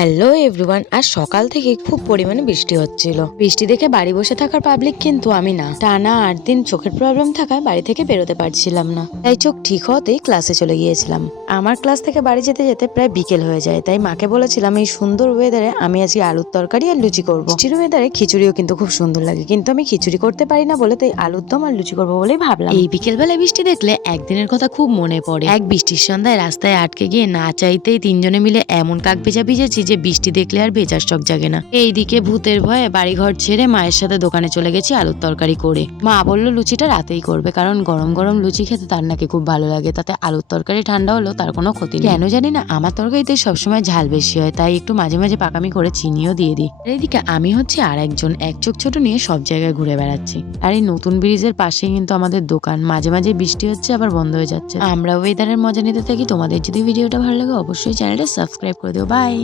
Hello everyone. আজ সকাল থেকে খুব পরিমাণে বৃষ্টি হচ্ছিল। বৃষ্টি দেখে বাড়ি বসে থাকার পাবলিক কিন্তু আমি না। টানা 8 দিন চোখের প্রবলেম থাকায় বাড়ি থেকে বেরোতে পারছিলাম না, তাই চোখ ঠিক হতেই ক্লাসে চলে গিয়েছিলাম। আমার ক্লাস থেকে বাড়ি যেতে যেতে প্রায় বিকেল হয়ে যায়, তাই মাকে বলেছিলাম এই সুন্দর ওয়েদারে আমি আজকে আলুর তরকারি আর লুচি করবো। বৃষ্টির ওয়েদারে খিচুড়িও কিন্তু খুব সুন্দর লাগে, কিন্তু আমি খিচুড়ি করতে পারি না বলে তাই আলুর দম আর লুচি করবো বলেই ভাবলাম। এই বিকেল বেলায় বৃষ্টি দেখলে একদিনের কথা খুব মনে পড়ে। এক বৃষ্টির সন্ধ্যায় রাস্তায় আটকে গিয়ে না চাইতেই তিনজনে মিলে এমন কাক ভেজা ভিজেছি যে বৃষ্টি দেখলে আর ভেজার শখ জাগে না। এইদিকে ভূতের ভয়ে বাড়িঘর ছেড়ে মায়ের সাথে দোকানে চলে গেছি আলুর তরকারি করে। মা বললো লুচিটা রাতেই করবে, কারণ গরম গরম লুচি খেতে তার নাকি খুব ভালো লাগে, তাতে আলুর তরকারি ঠান্ডা হলো তার কোনো ক্ষতি নেই। কেন জানি না আমার তরকারিতে সবসময় ঝাল বেশি হয়, তাই একটু মাঝে মাঝে পাকামি করে চিনিও দিয়ে দিই। আর এইদিকে আমি হচ্ছে আর একজন এক চোখ ছোট নিয়ে সব জায়গায় ঘুরে বেড়াচ্ছি। আর এই নতুন ব্রিজের পাশেই কিন্তু আমাদের দোকান। মাঝে মাঝে বৃষ্টি হচ্ছে আবার বন্ধ হয়ে যাচ্ছে। আমরা ওয়েদারের মজা নিতে থাকি। তোমাদের যদি ভিডিওটা ভালো লাগে অবশ্যই চ্যানেলটা সাবস্ক্রাইব করে দিও। বাই।